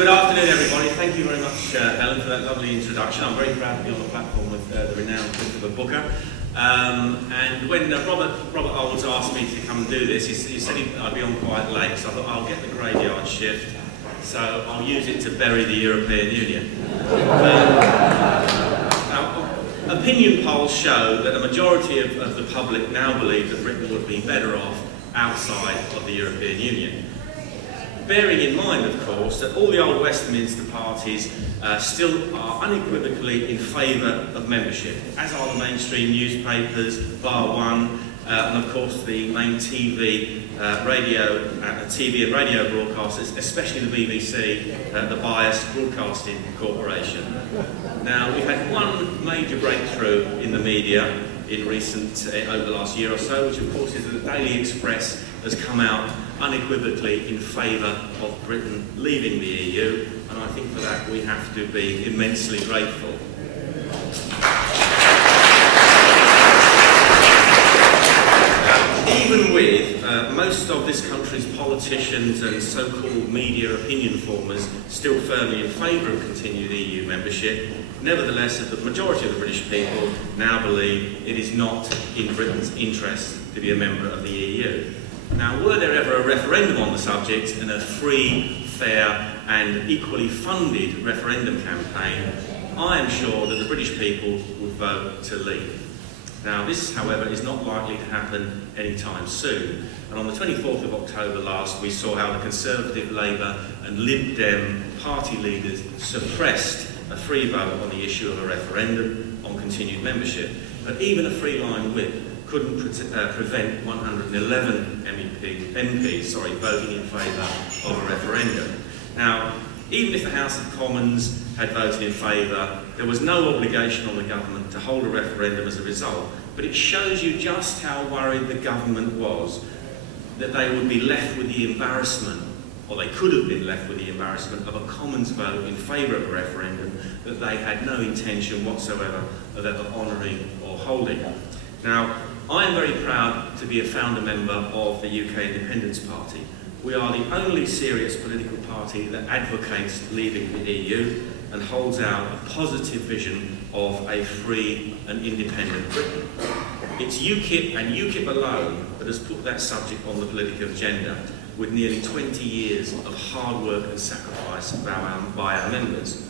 Good afternoon, everybody. Thank you very much, Helen, for that lovely introduction. I'm very proud to be on the platform with the renowned Christopher Booker. And when Robert Olds asked me to come and do this, he said I'd be on quite late, so I thought I'll get the graveyard shift, so I'll use it to bury the European Union. Now, opinion polls show that a majority of the public now believe that Britain would be better off outside of the European Union. Bearing in mind, of course, that all the old Westminster parties still are unequivocally in favour of membership, as are the mainstream newspapers, bar one, and of course the main TV and radio broadcasters, especially the BBC, the Biased Broadcasting Corporation. Now, we've had one major breakthrough in the media in over the last year or so, which of course is that the Daily Express has come out unequivocally in favour of Britain leaving the EU, and I think for that we have to be immensely grateful. Even with most of this country's politicians and so-called media opinion formers still firmly in favour of continued EU membership, nevertheless the majority of the British people now believe it is not in Britain's interest to be a member of the EU. Now, were there ever a referendum on the subject and a free, fair and equally funded referendum campaign, I am sure that the British people would vote to leave. Now, this, however, is not likely to happen anytime soon. And on the 24th of October last, we saw how the Conservative, Labour and Lib Dem party leaders suppressed a free vote on the issue of a referendum on continued membership. But even a free-line whip couldn't prevent 111 MPs voting in favour of a referendum. Now, even if the House of Commons had voted in favour, there was no obligation on the government to hold a referendum as a result, but it shows you just how worried the government was that they would be left with the embarrassment, or they could have been left with the embarrassment of a Commons vote in favour of a referendum that they had no intention whatsoever of ever honouring or holding. Now, I am very proud to be a founder member of the UK Independence Party. We are the only serious political party that advocates leaving the EU and holds out a positive vision of a free and independent Britain. It's UKIP and UKIP alone that has put that subject on the political agenda, with nearly 20 years of hard work and sacrifice by our members.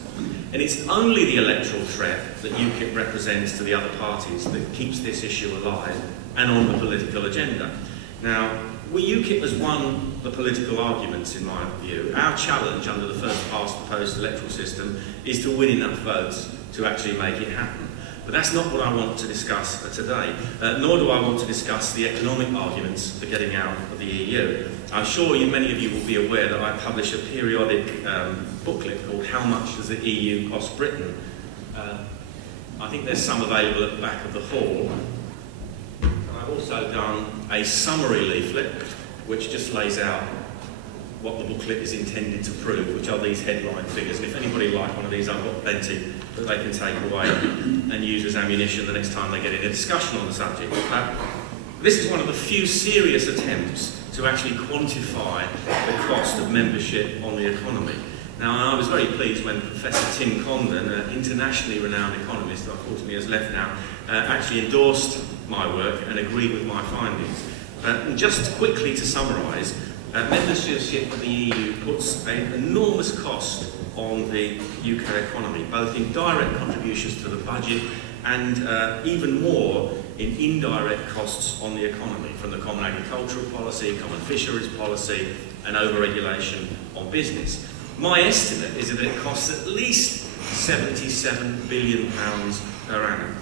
And it's only the electoral threat that UKIP represents to the other parties that keeps this issue alive and on the political agenda. Now, UKIP has won the political arguments, in my view. Our challenge under the first past the post electoral system is to win enough votes to actually make it happen. But that's not what I want to discuss today, nor do I want to discuss the economic arguments for getting out of the EU. I'm sure many of you will be aware that I publish a periodic booklet called How Much Does the EU Cost Britain? I think there's some available at the back of the hall. I've also done a summary leaflet which just lays out what the booklet is intended to prove, which are these headline figures. And if anybody like one of these, I've got plenty that they can take away and use as ammunition the next time they get in a discussion on the subject. This is one of the few serious attempts to actually quantify the cost of membership on the economy. Now, I was very pleased when Professor Tim Condon, an internationally renowned economist who unfortunately has left now, actually endorsed my work and agreed with my findings. And just quickly to summarise, membership of the EU puts an enormous cost on the UK economy, both in direct contributions to the budget and even more in indirect costs on the economy, from the Common Agricultural Policy, Common Fisheries Policy and over-regulation on business. My estimate is that it costs at least £77 billion per annum.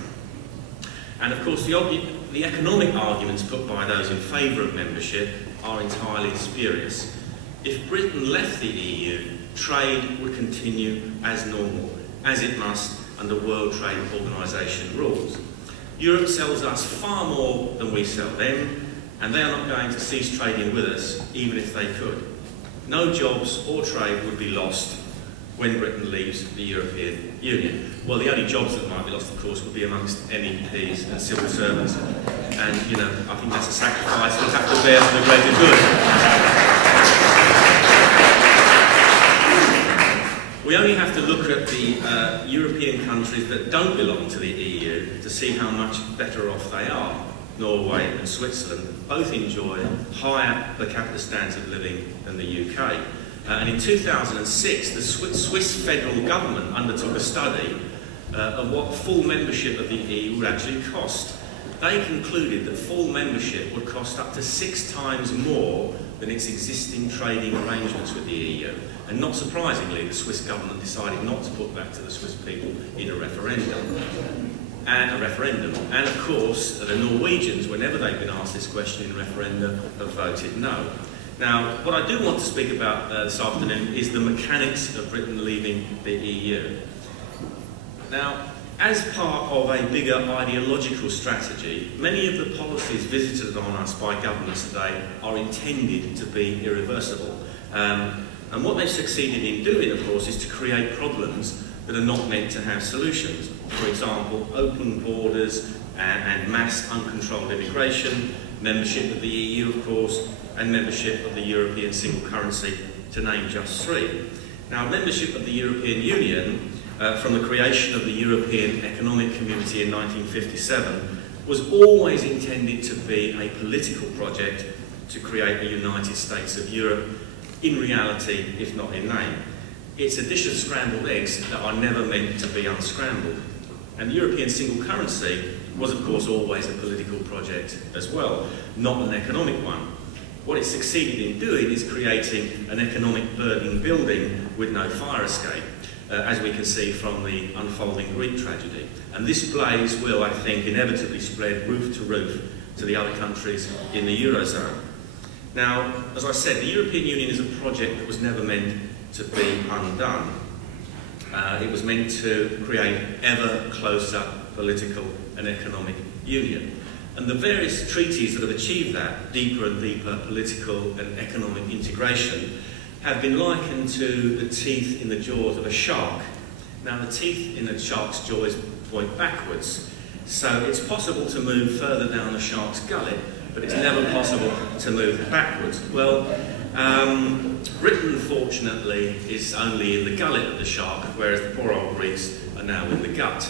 And of course the economic arguments put by those in favour of membership are entirely spurious. If Britain left the EU, trade would continue as normal, as it must under World Trade Organisation rules. Europe sells us far more than we sell them, and they are not going to cease trading with us, even if they could. No jobs or trade would be lost when Britain leaves the European Union. Well, the only jobs that might be lost, of course, would be amongst MEPs and civil servants. And, I think that's a sacrifice we'll have to bear for the greater good. We only have to look at the European countries that don't belong to the EU to see how much better off they are. Norway and Switzerland both enjoy higher per capita standards of living than the UK. And in 2006, the Swiss federal government undertook a study of what full membership of the EU would actually cost. They concluded that full membership would cost up to 6 times more than its existing trading arrangements with the EU. And not surprisingly, the Swiss government decided not to put that to the Swiss people in a referendum. And of course, the Norwegians, whenever they've been asked this question in referenda, have voted no. Now, what I do want to speak about this afternoon is the mechanics of Britain leaving the EU. Now, as part of a bigger ideological strategy, many of the policies visited on us by governments today are intended to be irreversible. And what they've succeeded in doing, of course, is to create problems that are not meant to have solutions. For example, open borders and mass uncontrolled immigration, membership of the EU, of course, and membership of the European single currency, to name just 3. Now, membership of the European Union, from the creation of the European Economic Community in 1957, was always intended to be a political project to create a United States of Europe, in reality, if not in name. It's a dish of scrambled eggs that are never meant to be unscrambled. And the European single currency was, of course, always a political project as well, not an economic one. What it succeeded in doing is creating an economic burden building with no fire escape, as we can see from the unfolding Greek tragedy. And this blaze will, I think, inevitably spread roof to roof to the other countries in the Eurozone. Now, as I said, the European Union is a project that was never meant to be undone. It was meant to create ever closer political and economic union. And the various treaties that have achieved that, deeper and deeper political and economic integration, have been likened to the teeth in the jaws of a shark. Now, the teeth in the shark's jaws point backwards, so it's possible to move further down the shark's gullet, but it's never possible to move backwards. Well, Britain, fortunately, is only in the gullet of the shark, whereas the poor old Greeks are now in the gut.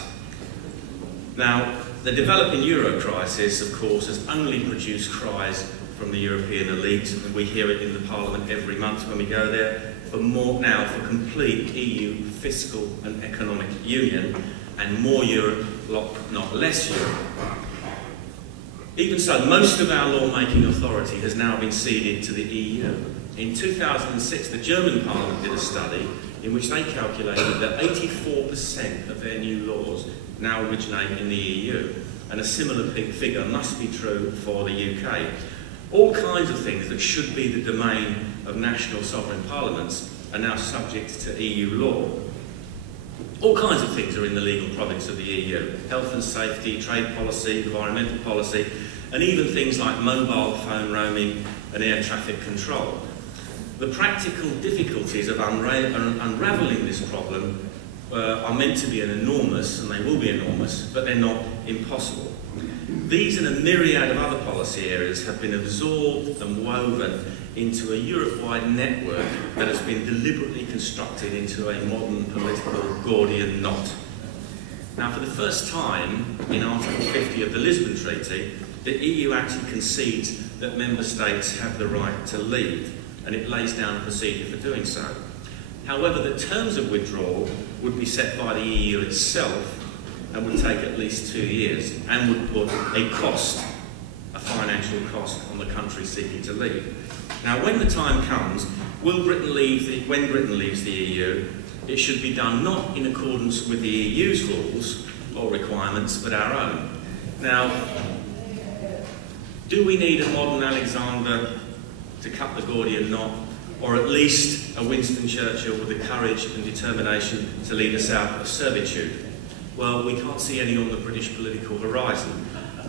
Now, the developing euro crisis, of course, has only produced cries from the European elite, and we hear it in the Parliament every month when we go there, for complete EU fiscal and economic union, and more Europe, not less Europe. Even so, most of our lawmaking authority has now been ceded to the EU. In 2006, the German Parliament did a study in which they calculated that 84% of their new laws now originate in the EU, and a similar figure must be true for the UK. All kinds of things that should be the domain of national sovereign parliaments are now subject to EU law. All kinds of things are in the legal province of the EU. Health and safety, trade policy, environmental policy, and even things like mobile phone roaming and air traffic control. The practical difficulties of unravelling this problem are meant to be enormous, and they will be enormous, but they're not impossible. These and a myriad of other policy areas have been absorbed and woven into a Europe-wide network that has been deliberately constructed into a modern political Gordian knot. Now, for the first time in Article 50 of the Lisbon Treaty, the EU actually concedes that member states have the right to leave, and it lays down a procedure for doing so. However, the terms of withdrawal would be set by the EU itself and would take at least 2 years, and would put a financial cost on the country seeking to leave. Now, when the time comes, when Britain leaves the EU, it should be done not in accordance with the EU's rules or requirements, but our own. Now, do we need a modern Alexander to cut the Gordian knot, or at least a Winston Churchill with the courage and determination to lead us out of servitude? Well, we can't see any on the British political horizon.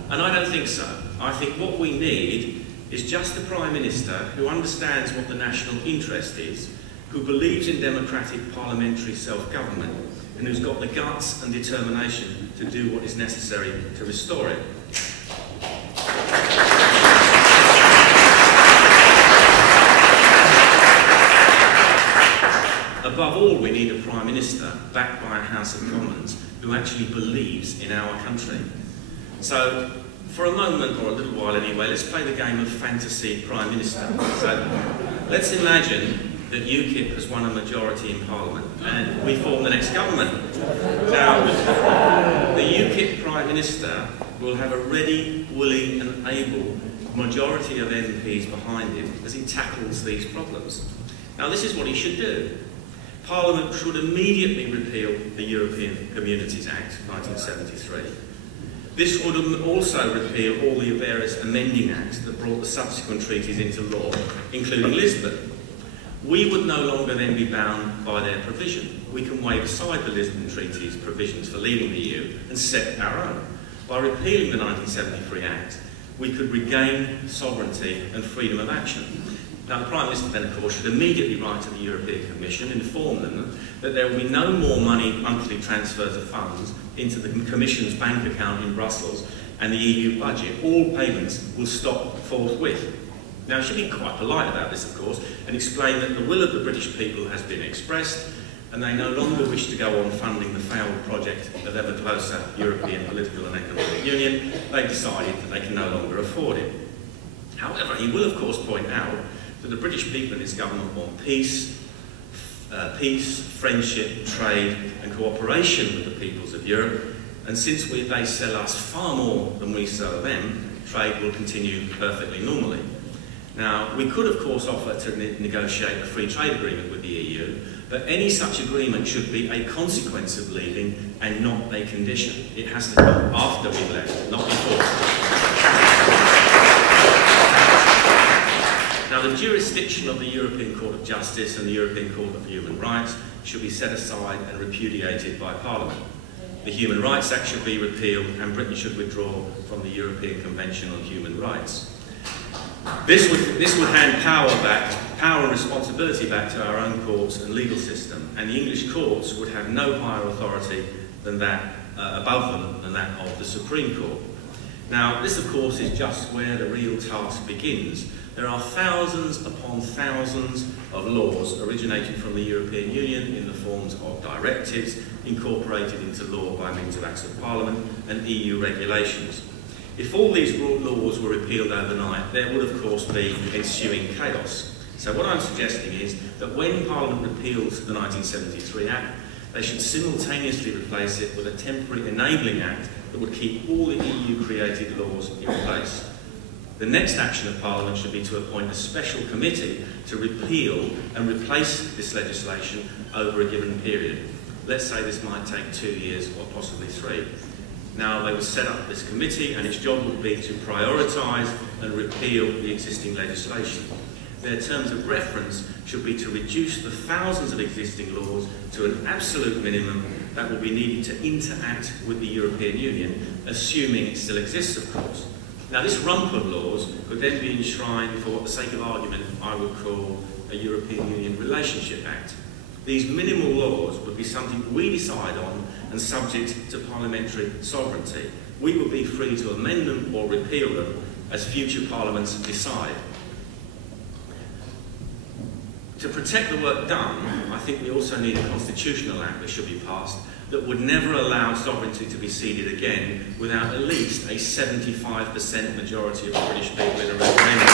And I don't think so. I think what we need is just a Prime Minister who understands what the national interest is, who believes in democratic parliamentary self-government, and who's got the guts and determination to do what is necessary to restore it. A above all, we need a Prime Minister backed by a House of Commons who actually believes in our country. So, for a moment, or a little while anyway, let's play the game of fantasy Prime Minister. So, let's imagine that UKIP has won a majority in Parliament and we form the next government. Now, the UKIP Prime Minister will have a ready, willing and able majority of MPs behind him as he tackles these problems. Now, this is what he should do. Parliament should immediately repeal the European Communities Act 1973. This would also repeal all the various amending acts that brought the subsequent treaties into law, including Lisbon. We would no longer then be bound by their provision. We can wave aside the Lisbon Treaty's provisions for leaving the EU and set our own. By repealing the 1973 Act, we could regain sovereignty and freedom of action. Now, the Prime Minister then, of course, should immediately write to the European Commission, inform them that there will be no more monthly transfers of funds into the Commission's bank account in Brussels and the EU budget. All payments will stop forthwith. Now, he should be quite polite about this, of course, and explain that the will of the British people has been expressed and they no longer wish to go on funding the failed project of ever closer European political and economic union. They've decided that they can no longer afford it. However, he will, of course, point out that the British people and his government want peace, friendship, trade and cooperation with the peoples of Europe, and since they sell us far more than we sell them, trade will continue perfectly normally. Now, we could of course offer to negotiate a free trade agreement with the EU, but any such agreement should be a consequence of leaving and not a condition. It has to come after we've left, not before. Now, the jurisdiction of the European Court of Justice and the European Court of Human Rights should be set aside and repudiated by Parliament. The Human Rights Act should be repealed and Britain should withdraw from the European Convention on Human Rights. This would hand power and responsibility back to our own courts and legal system, and the English courts would have no higher authority than that, above them than that of the Supreme Court. Now, this of course is just where the real task begins. There are thousands upon thousands of laws originating from the European Union in the forms of directives incorporated into law by means of Acts of Parliament and EU regulations. If all these laws were repealed overnight, there would of course be ensuing chaos. So what I'm suggesting is that when Parliament repeals the 1973 Act, they should simultaneously replace it with a temporary enabling act that would keep all the EU-created laws in place. The next action of Parliament should be to appoint a special committee to repeal and replace this legislation over a given period. Let's say this might take 2 years or possibly 3. Now, they would set up this committee and its job would be to prioritise and repeal the existing legislation. Their terms of reference should be to reduce the thousands of existing laws to an absolute minimum that will be needed to interact with the European Union, assuming it still exists, of course. Now, this rump of laws could then be enshrined, for the sake of argument, I would call a European Union Relationship Act. These minimal laws would be something we decide on and subject to parliamentary sovereignty. We would be free to amend them or repeal them as future parliaments decide. To protect the work done, I think we also need a constitutional act that should be passed that would never allow sovereignty to be ceded again without at least a 75% majority of the British people in a referendum.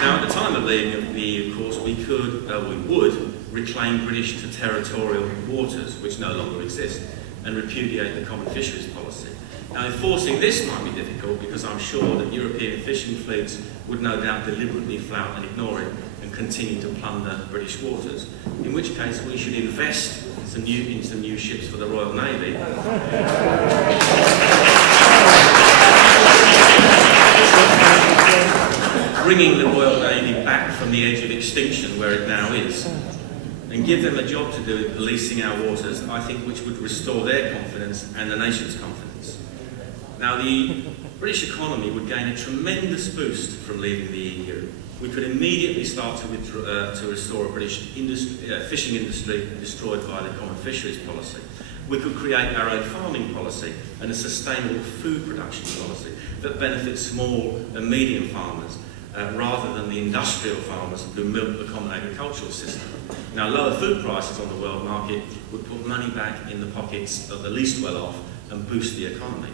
Now, at the time of leaving the EU, of course, we would reclaim British territorial waters, which no longer exist, and repudiate the common fisheries policy. Now, enforcing this might be difficult because I'm sure that European fishing fleets would no doubt deliberately flout and ignore it and continue to plunder British waters, in which case we should invest in some new ships for the Royal Navy. Bringing the Royal Navy back from the edge of extinction where it now is, and give them a job to do in policing our waters, I think, which would restore their confidence and the nation's confidence. Now, the British economy would gain a tremendous boost from leaving the EU. We could immediately start to restore a British fishing industry destroyed by the common fisheries policy. We could create our own farming policy and a sustainable food production policy that benefits small and medium farmers. rather than the industrial farmers who milk the common agricultural system. Now, lower food prices on the world market would put money back in the pockets of the least well-off and boost the economy.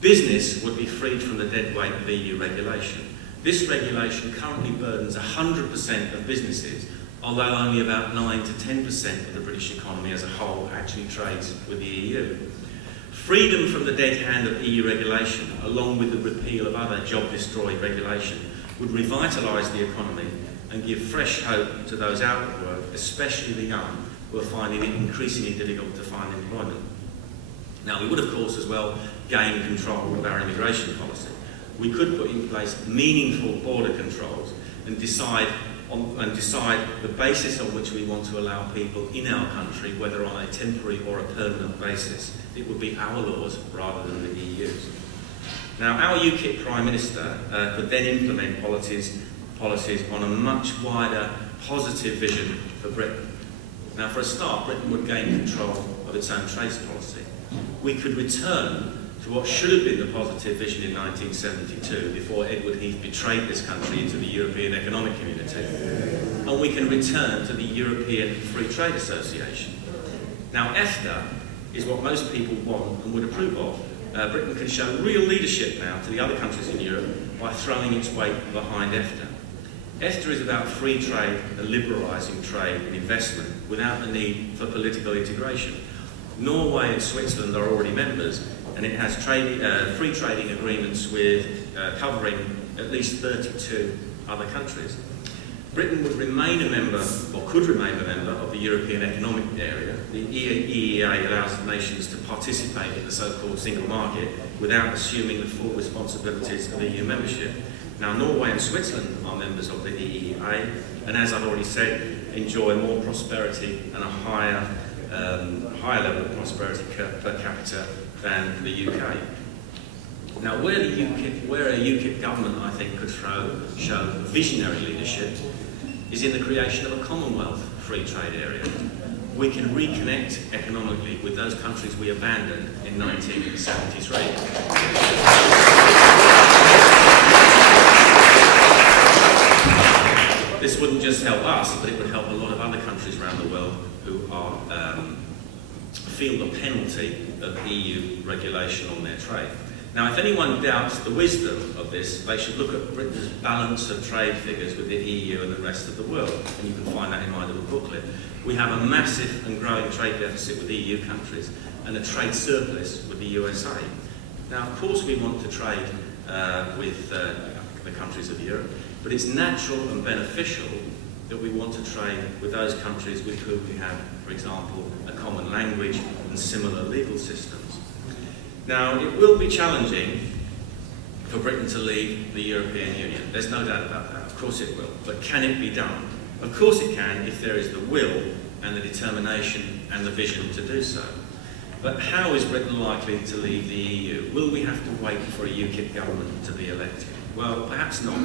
Business would be freed from the dead weight of EU regulation. This regulation currently burdens 100% of businesses, although only about 9 to 10% of the British economy as a whole actually trades with the EU. Freedom from the dead hand of EU regulation, along with the repeal of other job-destroying regulation, would revitalise the economy and give fresh hope to those out of work, especially the young, who are finding it increasingly difficult to find employment. Now, we would, of course, as well gain control of our immigration policy. We could put in place meaningful border controls and decide the basis on which we want to allow people in our country, whether on a temporary or a permanent basis. It would be our laws rather than the EU's. Now, our UKIP Prime Minister could then implement policies on a much wider positive vision for Britain. Now, for a start, Britain would gain control of its own trade policy. We could return to what should have been the positive vision in 1972, before Edward Heath betrayed this country into the European Economic Community. And we can return to the European Free Trade Association. Now, EFTA is what most people want and would approve of. Britain can show real leadership now to the other countries in Europe by throwing its weight behind EFTA. EFTA is about free trade and liberalising trade and investment without the need for political integration. Norway and Switzerland are already members, and it has free trading agreements with covering at least 32 other countries. Britain would remain a member, or could remain a member, of the European Economic Area. The EEA allows nations to participate in the so-called single market without assuming the full responsibilities of EU membership. Now, Norway and Switzerland are members of the EEA, and as I've already said, enjoy more prosperity and a higher level of prosperity per capita than the UK. Now, where a UKIP government, I think, could show visionary leadership is in the creation of a Commonwealth free trade area. We can reconnect economically with those countries we abandoned in 1973. This wouldn't just help us, but it would help a lot of other countries around the world who are feel the penalty of EU regulation on their trade. Now, if anyone doubts the wisdom of this, they should look at Britain's balance of trade figures with the EU and the rest of the world, and you can find that in my little booklet. We have a massive and growing trade deficit with EU countries and a trade surplus with the USA. Now, of course, we want to trade with the countries of Europe, but it's natural and beneficial that we want to trade with those countries with whom we have, for example, a common language and similar legal systems. Now, it will be challenging for Britain to leave the European Union. There's no doubt about that. Of course it will. But can it be done? Of course it can, if there is the will and the determination and the vision to do so. But how is Britain likely to leave the EU? Will we have to wait for a UKIP government to be elected? Well, perhaps not.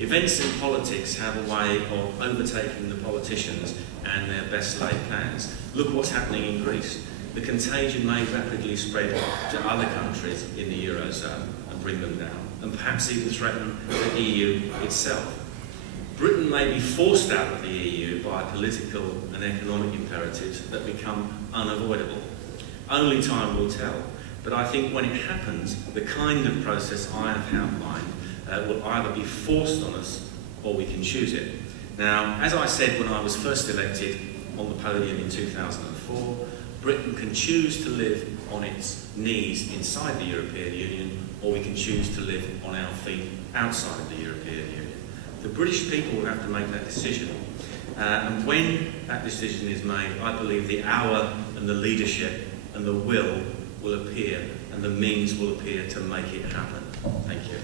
Events in politics have a way of overtaking the politicians and their best laid plans. Look what's happening in Greece. The contagion may rapidly spread to other countries in the Eurozone and bring them down, and perhaps even threaten the EU itself. Britain may be forced out of the EU by political and economic imperatives that become unavoidable. Only time will tell. But I think when it happens, the kind of process I have outlined will either be forced on us or we can choose it. Now, as I said when I was first elected on the podium in 2004, Britain can choose to live on its knees inside the European Union, or we can choose to live on our feet outside of the European Union. The British people will have to make that decision. And when that decision is made, I believe the hour and the leadership and the will appear, and the means will appear to make it happen. Thank you.